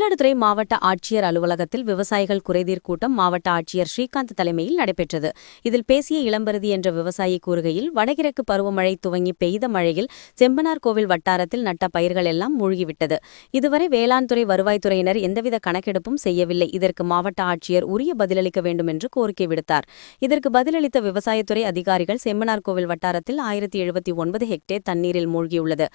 மயிலாடுதுறை மாவட்ட ஆட்சியர் அலுவலகத்தில் விவசாயிகள் குறைதீர் கூட்டம் மாவட்ட ஆட்சியர் ஸ்ரீகாந்த் தலைமையில் நடைபெற்றது. இதில் பேசிய இளம்பருதி என்ற விவசாயி கூறுகையில் வடகிழக்கு பருவமழை துவங்கி பெய்த மழையில் செம்பனார் கோவில் வட்டாரத்தில் நட்ட பயிர்கள் எல்லாம் மூழ்கிவிட்டது. இதுவரை வேளாண் துறை வருவாய்த்துறையினர் எந்தவித கணக்கெடுப்பும் செய்யவில்லை. இதற்கு மாவட்ட ஆட்சியர் உரிய பதிலளிக்க வேண்டும் என்று கோரிக்கை விடுத்தார். இதற்கு பதிலளித்த விவசாயத்துறை அதிகாரிகள் செம்பனார் கோவில் வட்டாரத்தில் ஆயிரத்தி எழுபத்தி ஒன்பது ஹெக்டேர் தண்ணீரில் மூழ்கியுள்ளது.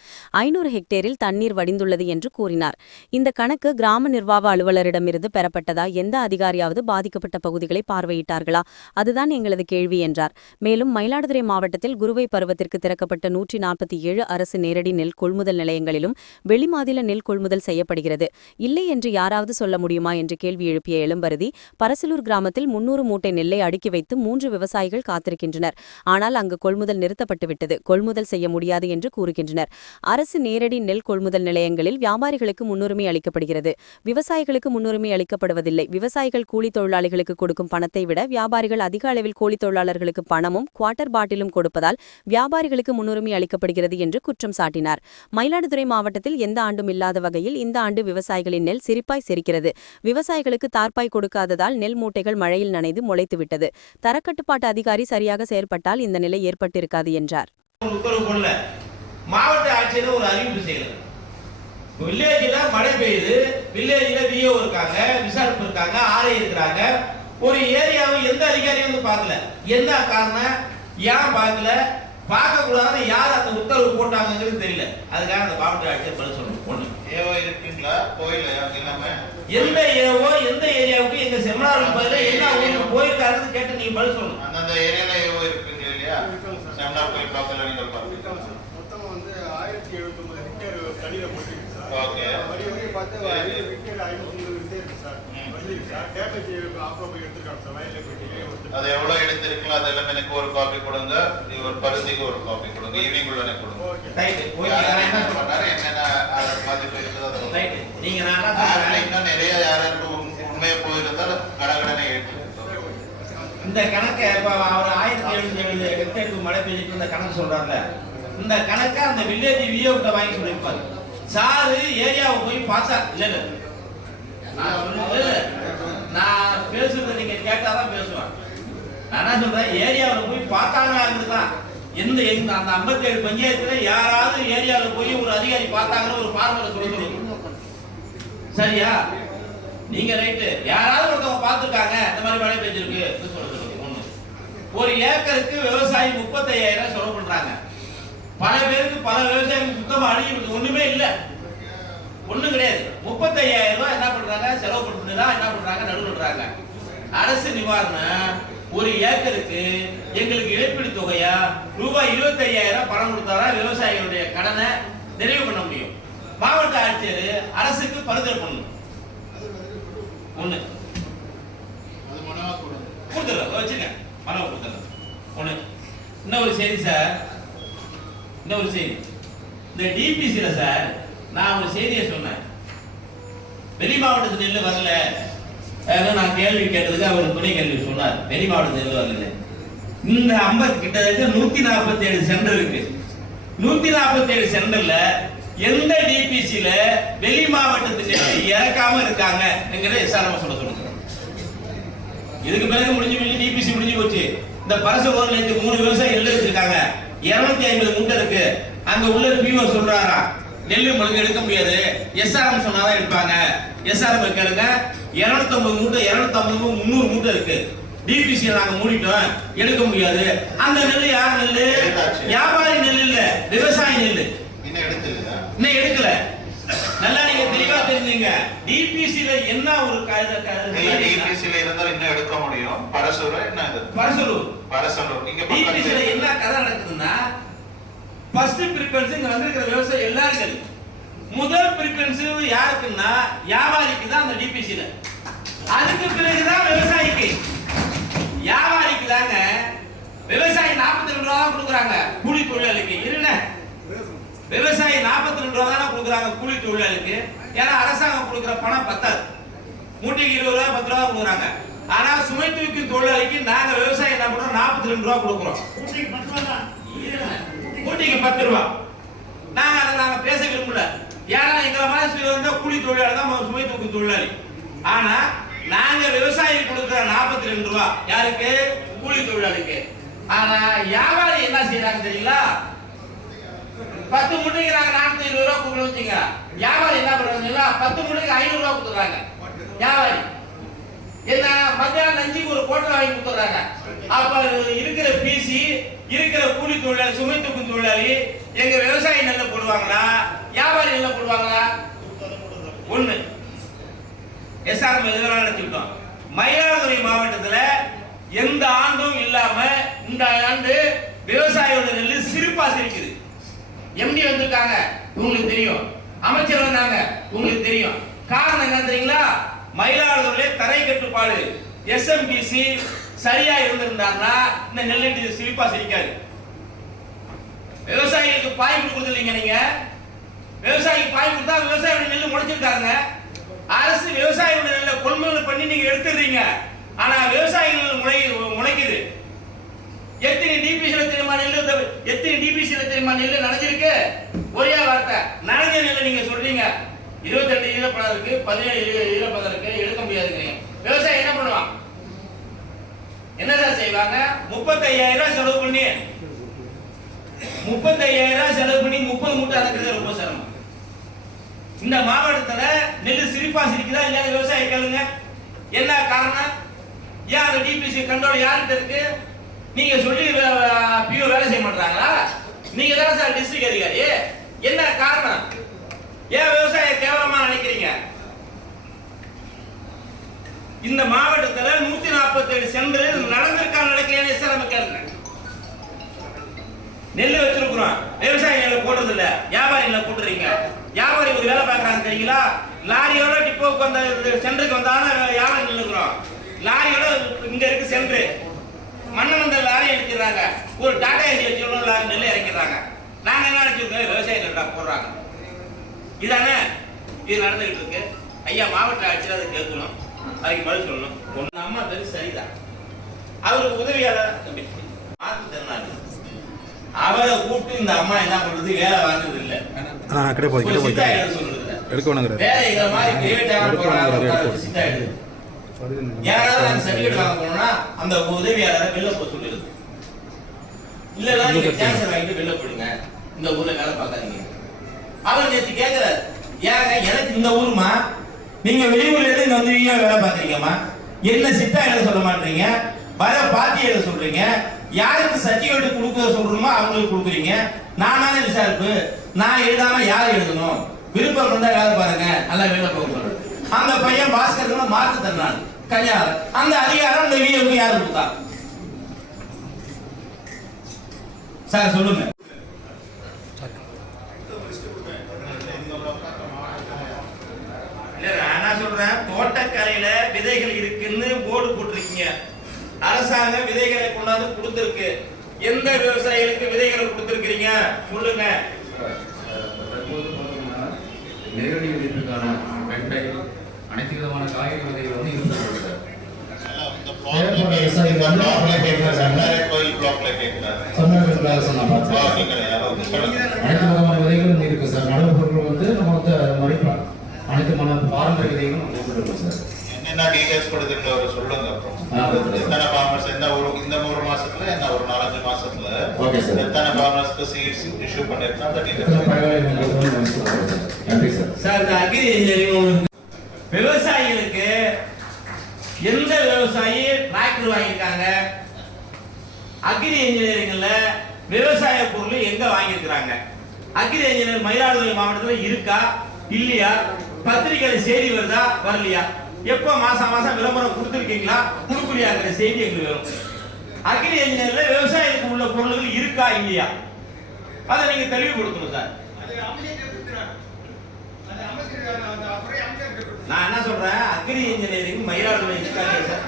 ஐநூறு ஹெக்டேரில் தண்ணீர் வடிந்துள்ளது என்று கூறினார். இந்த கணக்கு கிராம நிர்வாக அலுவலரிடமிருந்து பெறப்பட்டதா? எந்த அதிகாரியாவது பாதிக்கப்பட்ட பகுதிகளை பார்வையிட்டார்களா? அதுதான் எங்களது கேள்வி என்றார். மேலும் மயிலாடுதுறை மாவட்டத்தில் குருவை பருவத்திற்கு திறக்கப்பட்ட நூற்றி நாற்பத்தி ஏழு அரசு நேரடி நெல் கொள்முதல் நிலையங்களிலும் வெளிமாநில நெல் கொள்முதல் செய்யப்படுகிறது. இல்லை என்று யாராவது சொல்ல முடியுமா? என்று கேள்வி எழுப்பிய எழும்பருதி பரசலூர் கிராமத்தில் முன்னூறு மூட்டை நெல்லை அடுக்கி வைத்து மூன்று விவசாயிகள் காத்திருக்கின்றனர். ஆனால் அங்கு கொள்முதல் நிறுத்தப்பட்டுவிட்டது. கொள்முதல் செய்ய முடியாது என்று கூறுகின்றனர். அரசு நேரடி நெல் கொள்முதல் நிலையங்களில் வியாபாரிகளுக்கு முன்னுரிமை அளிக்கப்படுகிறது. விவசாயிகளுக்கு முன்னுரிமை அளிக்கப்படுவதில்லை. விவசாயிகள் கூலி தொழிலாளிகளுக்கு கொடுக்கும் பணத்தை விட வியாபாரிகள் அதிக அளவில் கூலி தொழிலாளர்களுக்கு பணமும் குவார்ட்டர் பாட்டிலும் கொடுப்பதால் வியாபாரிகளுக்கு முன்னுரிமை அளிக்கப்படுகிறது என்று குற்றம் சாட்டினார். மயிலாடுதுறை மாவட்டத்தில் எந்த ஆண்டும் இல்லாத வகையில் இந்த ஆண்டு விவசாயிகளின் நெல் சிரிப்பாய் சிரிக்கிறது. விவசாயிகளுக்கு தார்ப்பாய் கொடுக்காததால் நெல் மூட்டைகள் மழையில் நனைந்து முளைத்துவிட்டது. தரக்கட்டுப்பாட்டு அதிகாரி சரியாக செயல்பட்டால் இந்த நிலை ஏற்பட்டிருக்காது என்றார். மாவட்ட ஆட்சியர் ஒரு அறிவிப்பு செய்யல. வில்லேஜில் மழை பெய்யுது. வில்லேஜில் விஓ இருக்காங்க விசாரிப்பு இருக்காங்க ஆர்ஐ இருக்கிறாங்க. ஒரு ஏரியாவை எந்த அதிகாரியும் வந்து பார்க்கல? என்ன காரணம்? ஏன் பார்க்கல. பார்க்க கூடாது யார் அந்த உத்தரவு போட்டாங்கங்கிறது தெரியல. அதுக்காக அந்த மாவட்ட ஆட்சியர் பதில் சொல்லணும். ஒண்ணு. ஏவோ இருக்குங்களா? கோயில எல்லாமே எந்த ஏவோ எந்த ஏரியாவுக்கு எங்க செமினார் பதில என்ன ஊருக்கு போயிருக்காருன்னு கேட்டு நீங்க பதில் சொல்லணும். அந்தந்த ஏரியால ஏவோ இருக்குங்க இல்லையா? செம்னார் கோயில் பக்கத்துல நீங்கள் பார்த்துருக்கீங்க மொத்தம் வந்து ஆயிரத்தி எழுபத்தொன்பது ஹெக்டேர் தண்ணியில போட்டுருக்கு சார் ஓகே வழி வந்து ஹெக்டேர் ஐநூத்தி ஹெக்டேர் இருக்கு சார். சார். டேமேஜ் ஆப்ரோ போய் எடுத்துருக்காங்க சார். வயல்ல போயிட்டு அது எவ்வளவு எடுத்திருக்கலாம்? அதெல்லாம் எனக்கு ஒரு காப்பி கொடுங்க. ஒரு பருத்திக்கு ஒரு காப்பி கொடுங்க. ஈவினிங் உள்ள எனக்கு கொடுங்க என்னென்ன அதை பாதிப்பு இருக்குதோ அதை நீங்க இன்னும் நிறைய யாராருக்கு உண்- உண்மையா போயிருந்தால் கடகடனை எடுத்து இந்த கணக்கை இப்ப அவர் ஆயிரத்தி எழுநூத்தி எழுபது ஹெக்டேருக்கு மழை பெய்ஞ்சிட்டு இந்த கணக்கு சொல்றாருல இந்த கணக்கை அந்த வில்லேஜ் விஓ கிட்ட வாங்கி சொல்லியிருப்பாரு. சாரு ஏரியாவை போய் பார்த்தா இல்லை நான் சொல்றது நான் பேசுறத நீங்க கேட்டாதான் பேசுவேன். நான் என்ன சொல்றேன்? ஏரியாவில் போய் பார்த்தாங்கிறது தான் எந்த அந்த 57 பஞ்சாயத்துல யாராவது ஏரியாவில் போய் ஒரு அதிகாரி பார்த்தாங்கன்னு ஒரு பார்மரை சொல்ல சொல்லுங்க. சரியா? நீங்க ரைட்டு. யாராவது ஒருத்தவங்க பார்த்துருக்காங்க இந்த மாதிரி மழை பெஞ்சிருக்கு சொல்ல சொல்லுங்க ஒரு ஏக்கருக்கு விவசாயி முப்பத்தையாயிரம் செலவு பண்றாங்க. பல பேருக்கு பல விவசாயிகள் சுத்தமா அழியுது ஒண்ணுமே இல்ல. ஒண்ணும் கிடையாது. முப்பத்தையாயிரம் ரூபாய் என்ன பண்றாங்க? செலவு பண்ணுறதா என்ன பண்றாங்க? நடுவுறாங்க அரசு நிவாரணம் ஒரு ஏக்கருக்கு எங்களுக்கு இழப்பீடு தொகையா ரூபாய் இருபத்தையாயிரம் பணம் கொடுத்தாரா விவசாயிகளுடைய கடனை நிறைவு பண்ண முடியும். மாவட்ட ஆட்சியர் அரசுக்கு பரிந்துரை பண்ணணும். கொடுங்க கொடுத்துருங்க வச்சுங்க மனவை கொடுத்துருங்க ஒண்ணு. இன்னொரு செய்தி சார். இன்னொரு செய்தி. இந்த டிபிசியில் சார் நான் ஒரு செய்தியை சொன்னேன். வெளி மாவட்டத்தில் நெல் வரல. நான் கேள்வி கேட்டதுக்கு அவர் துணை கேள்வி சொன்னார். வெளி மாவட்டத்தில் நெல் வரல இந்த ஐம்பது கிட்டத்தட்ட நூத்தி நாற்பத்தி ஏழு சென்டர் இருக்கு. நூத்தி நாற்பத்தி ஏழு சென்டர்ல எந்த டிபிசியில் வெளி மாவட்டத்து நெல் இறக்காம இருக்காங்க என்கிற எஸ்ஆர்எம் சொல்ல சொல்லுங்க. இதுக்கு பிறகு முடிஞ்சு முடிஞ்சு டிபிசி முடிஞ்சு போச்சு. இந்த பரச ஒரு இருந்து மூணு விவசாயிகள் எழுதிருக்காங்க இருநூத்தி ஐம்பது மூட்டை இருக்கு அங்க உள்ள பிஓ சொல்றாரா நெல்லு மழுங்க எடுக்க முடியாது. எஸ்ஆர்எம் சொன்னாதான் எடுப்பாங்க. எஸ்ஆர்எம் கேளுங்க. இருநூத்தி ஐம்பது மூட்டை இருநூத்தி ஐம்பது முந்நூறு மூட்டை இருக்கு. டிபிசி நாங்க மூடிட்டோம். எடுக்க முடியாது. அந்த நெல் யார் நெல்லு. வியாபாரி நெல் இல்ல. விவசாயி நெல் இன்னும் எடுக்கல. நல்லா நீங்க தெளிவா தெரிஞ்சுங்க. டிபிசில என்ன ஒரு டிபிசில இருந்தால் இன்னும் எடுக்க முடியும். பரசூர் என்ன இது? பரசலூர் பரசலூர் நீங்க டிபிசில ஃபர்ஸ்ட் பிரிஃபரன்ஸ் இங்க வந்திருக்கிற விவசாயம் எல்லாருக்கும் முதல் பிரிஃபரன்ஸ் யாருக்குன்னா வியாபாரிக்கு தான் அந்த டிபிசில அதுக்கு பிறகுதான் விவசாயிக்கு. வியாபாரிக்கு தாங்க விவசாயி 42 ரெண்டு ரூபா தான் கொடுக்குறாங்க கூலி தொழிலாளிக்கு. இருங்க. விவசாயி 42 ரெண்டு ரூபா தானே கொடுக்குறாங்க கூலி தொழிலாளிக்கு. ஏன்னா அரசாங்கம் கொடுக்குற பணம் பத்தாது. மூட்டைக்கு இருபது ரூபா பத்து ரூபா கொடுக்குறாங்க. ஆனா சுமை தூக்கும் தொழிலாளிக்கு நாங்க விவசாயம் என்ன பண்றோம் 42 ரெண்டு ரூபா கொடுக்குறோம். ஊட்டிக்கு பத்து ரூபா. நாங்க அதை நாங்க பேச விரும்பல ஏன்னா எங்களை மாதிரி வந்தா கூலி தொழிலாளி தான் சுமை தூக்கு தொழிலாளி. ஆனா நாங்க விவசாயி கொடுக்குற நாற்பத்தி ரெண்டு ரூபா யாருக்கு? கூலி தொழிலாளிக்கு. ஆனா வியாபாரி என்ன செய்யறாங்க தெரியுங்களா? பத்து முட்டைக்கு நாங்க நானூத்தி இருபது ரூபா கொடுக்கணும் வச்சுங்க வியாபாரி என்ன பண்றாங்க பத்து முட்டைக்கு ஐநூறு ரூபா கொடுக்குறாங்க. வியாபாரி. என்ன மத்தியானம் நஞ்சுக்கு ஒரு கோட்டை வாங்கி கொடுத்துறாங்க அப்ப இருக்கிற பிசி இருக்கிற கூலி தொழிலாளி சுமை தூக்கும் தொழிலாளி எங்க விவசாயி நெல்ல போடுவாங்களா? வியாபாரி நெல்ல போடுவாங்களா? ஒண்ணு. எஸ்ஆர்எம் எதிராக நினைச்சுக்கிட்டோம் மயிலாடுதுறை மாவட்டத்துல எந்த ஆண்டும் இல்லாம இந்த ஆண்டு விவசாயியோட நெல் சிரிப்பா சிரிக்குது. எம்டி வந்திருக்காங்க. உங்களுக்கு தெரியும். அமைச்சர் வந்தாங்க. உங்களுக்கு தெரியும். காரணம் என்ன தெரியுங்களா? மயிலாடுதுறையிலே தரை கட்டுப்பாடு. எஸ்எம்பிசி சரியா இருந்திருந்தாருன்னா இந்த நெல் சிரிப்பா சிரிக்காது. விவசாயிகளுக்கு பாய் கொடுக்குறது இல்லைங்க நீங்க. விவசாயிக்கு பாய் கொடுத்தா விவசாயியோட நெல் முடிச்சிருக்காங்க அரசு விவசாயியோட நெல்லை கொள்முதல் பண்ணி நீங்க எடுத்துடுறீங்க. ஆனா விவசாயிகள் முளை முளைக்குது. எத்தனை டிபிசில தெரியுமா நெல் எத்தனை டிபிசில தெரியுமா நெல் நனைஞ்சிருக்கு? ஒரே வார்த்தை. நனைஞ்ச நெல் நீங்க சொல்றீங்க. இருபத்தெட்டு ஈரப்பதம் இருக்கு பதினேழு ஈர- ஈரப்பதம் இருக்கு எடுக்க முடியாதுங்க. விவசாயி என்ன பண்ணுவான் என்ன சார் செய்வாங்க? முப்பத்தையாயிரம் ரூபாய் செலவு பண்ணி முப்பத்தையாயிரம் ரூபாய் செலவு பண்ணி முப்பது மூட்டை அறுக்கிறது ரொம்ப சிரமம். இந்த மாவட்டத்துல நெல் சிரிப்பா சிரிக்குதா இல்லையா விவசாயி கேளுங்க. என்ன காரணம்? ஏன் அந்த டிபிசி கண்ட்ரோல் யார்கிட்ட இருக்கு? நீங்க சொல்லி பியூ வேலை செய்ய மாட்டாங்களா நீங்க தானே சார் டிஸ்ட்ரிக்ட் அதிகாரி. என்ன காரணம்? ஏன் விவசாய கேவலமா நினைக்கிறீங்க? இந்த மாவட்டத்துல நூத்தி நாற்பத்தி ஏழு சென்று நடந்திருக்கா நடக்கலைன்னு நம்ம கேளுங்க. நெல் வச்சிருக்கிறோம். விவசாய நெல் போடுறது இல்ல வியாபாரி நெல் போட்டுறீங்க. வியாபாரி ஒரு வேலை பார்க்கறாங்க தெரியுங்களா? லாரியோட டிப்போவுக்கு வந்த சென்டருக்கு வந்தாலும் வியாபாரி நெல் இருக்கிறோம். லாரியோட இங்க இருக்கு சென்று. மண்ணு வந்த லாரி எடுத்துறாங்க ஒரு டாடா ஏசி வச்சிருக்கோம் லாரி நெல் இறக்கிறாங்க நாங்க என்ன நினைச்சிருக்கோம்? விவசாய நெல்லா போடுறாங்க. இதானே? இது நடந்துகிட்டு இருக்கு ஐயா மாவட்ட ஆட்சியர் அதை கேட்கணும். அதுக்கு பதில் சொல்லணும். ஒன்னு அம்மா பேரு சரிதான் அவருக்கு உதவியாளர்? மாற்றுத்திறனாளி அவரை கூப்பிட்டு இந்த அம்மா என்ன பண்றது? வேலை வாங்குறது இல்ல. கிட்ட போய் கிட்ட போய். சித்தா எழுத சொல்றது இல்ல. எடுக்க வேணுங்கிறாரு. வேற எங்களை மாதிரி பிரைவேட்டாக எடுக்க போறாங்க. யாராவது சர்டிஃபிகேட் வாங்க போனோம்னா அந்த உதவியாளரை வெளில போக சொல்லிடுது. இல்லைன்னா நீங்க கேன்சர் வாங்கிட்டு வெளில போயிடுங்க இந்த ஊர்ல வேலை பார்க்காதீங்க. அவர் நேற்று கேட்கிறாரு ஏங்க எனக்கு இந்த ஊருமா? நீங்க வெளியூர்ல இருந்து இங்க வந்து நீங்க வேலை பாக்குறீங்கம்மா என்ன சித்தா எழுத சொல்ல மாட்டீங்க? வர பாத்தி எழுத சொல்றீங்க? யாருக்கு சர்டிஃபிகேட் கொடுக்க சொல்றோமோ அவங்களுக்கு கொடுக்குறீங்க. நானான விசாரிப்பு நான் எழுதாம யார் எழுதணும்? விருப்பம் இருந்தா வேலை பாருங்க. நல்லா வேலை போக சொல்றேன் அந்த பையன் பாஸ்கர் மாற்று தந்தான் கல்யாணம். அந்த அதிகாரம் இந்த வீடியோக்கு யார் கொடுத்தா? சார் சொல்லுங்க இல்ல நான் சொல்றேன் தோட்டக்கலையில விதைகள் இருக்குன்னு போர்டு போட்டிருக்கீங்க. அரசாங்கம் விதைகளை கொண்டாந்து கொடுத்திருக்கு. எந்த விவசாயிகளுக்கு விதைகளை கொடுத்திருக்கிறீங்க? சொல்லுங்க. நேரடி விதைப்புக்கான வெண்டை அனைத்து விதமான காய்கறி விதைகள் வந்து ரெண்டாயிரம் கோயில் பிளாக்ல கேட்கிறாங்க சொன்னாங்க சொன்னா பிளாக் கிடையாது ஓகே சொல்லுங்க அனைத்து விதமான விதைகளும் வந்து இருக்கு சார் நடவு பொருட்கள் வந்து நம்ம வந்து மதிப்பா அனைத்து மன பாரம்பரிய விதைகளும் நம்ம கொடுத்துருக்கோம் சார் கொடுத்துட்டு அவர் சொல்லுங்க அப்புறம். எத்தனை ஃபார்மர்ஸ் என்ன ஒரு இந்த ஒரு மாசத்துல என்ன ஒரு நாலஞ்சு மாசத்துல. எத்தனை ஃபார்மர்ஸ்க்கு சீட்ஸ் இஷ்யூ சார் நன்றி சார். சார் இந்த அக்ரி இன்ஜினியரிங் விவசாயிகளுக்கு எந்த விவசாயி டிராக்டர் வாங்கியிருக்காங்க? அக்ரி இன்ஜினியரிங்ல விவசாய பொருள் எங்க வாங்கியிருக்கிறாங்க? அக்ரி இன்ஜினியர் மயிலாடுதுறை மாவட்டத்துல இருக்கா? இல்லையா? பத்திரிகையில செய்தி வருதா? வரலையா? எப்போ மாசம் மாசம் விளம்பரம் கொடுத்துருக்கீங்களா? கொடுக்கலையாங்கிற செய்தி எங்களுக்கு வரும். அக்ரி இன்ஜினியர்ல விவசாயத்துக்கு உள்ள பொருள்கள் இருக்கா இல்லையா? அதை நீங்க தெளிவுபடுத்தணும் சார். நான் என்ன சொல்றேன்? அக்ரி இன்ஜினியரிங் மயிலாடுதுறை இருக்காங்க சார்?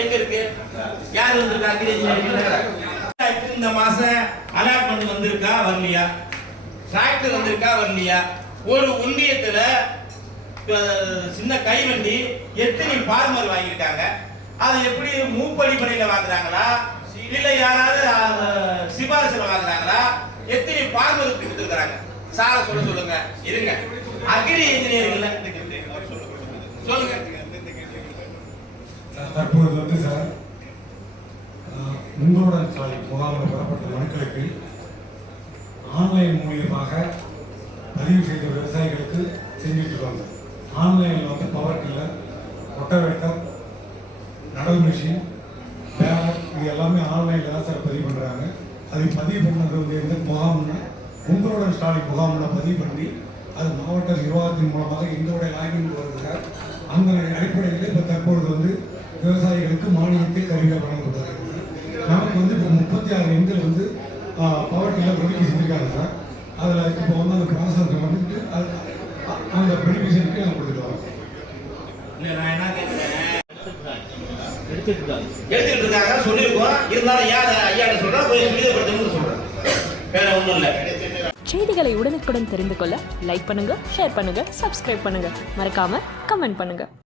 எங்க இருக்கு? யார் வந்திருக்கா அக்ரி இன்ஜினியரிங் இந்த மாசம் அலாட்மெண்ட் வந்திருக்கா? வரலையா? டிராக்டர் வந்திருக்கா? வரலையா? ஒரு ஒன்றியத்துல சின்ன கைவண்டி எத்தனை ஃபார்மர் வாங்கியிருக்காங்க? அது எப்படி மூப்படிப்படையில வாங்குறாங்களா? இல்ல யாராவது சிபாரிசுல வாங்குறாங்களா? எத்தனை பார்மருக்கு கொடுத்துருக்காங்க சார சொல்ல சொல்லுங்க. இருங்க. அக்ரி இன்ஜினியர்கள் சொல்லுங்க. தற்போது வந்து சார் உங்களோட சாலை முகாமில் பெறப்பட்ட மனுக்களுக்கு ஆன்லைன் மூலியமாக பதிவு செய்த விவசாயிகளுக்கு செஞ்சுட்டு இருக்காங்க ஆன்லைனில் வந்து பவர் டில்லர் ரொட்டவேட்டர் நடவு மிஷின் பேனர் இது எல்லாமே ஆன்லைனில் தான் சார் பதிவு பண்ணுறாங்க அதை பதிவு பண்ணது வந்து எந்த முகாம்னா உங்களோட ஸ்டாலின் முகாமில் பதிவு பண்ணி அது மாவட்ட நிர்வாகத்தின் மூலமாக எங்களுடைய லாகின் வருது சார் அந்த அடிப்படையில் இப்போ தற்பொழுது வந்து விவசாயிகளுக்கு மானியத்தை கருவியாக வழங்கப்படுறாங்க நமக்கு வந்து இப்போ முப்பத்தி ஆறு எண்கள் வந்து பவர் டில்லர் ஒதுக்கி செஞ்சுருக்காங்க சார் அதில் இப்போ வந்து அந்த அந்த பெனிஃபிஷியருக்கு நாங்கள் கொடுத்துட்டு வரோம் இல்ல நான் என்ன கேட்கிறேன் எடுத்துக்கிட்டு இருக்காங்க சொல்லியிருக்கோம். இருந்தாலும் ஏன் அதை ஐயாட்ட சொல்றேன்? போய் துரிதப்படுத்தணும்னு சொல்றேன். வேற ஒண்ணும் இல்லை. செய்திகளை உடனுக்குடன் தெரிந்து கொள்ள லைக் பண்ணுங்க ஷேர் பண்ணுங்க சப்ஸ்கிரைப் பண்ணுங்க. மறக்காம கமெண்ட் பண்ணுங்க.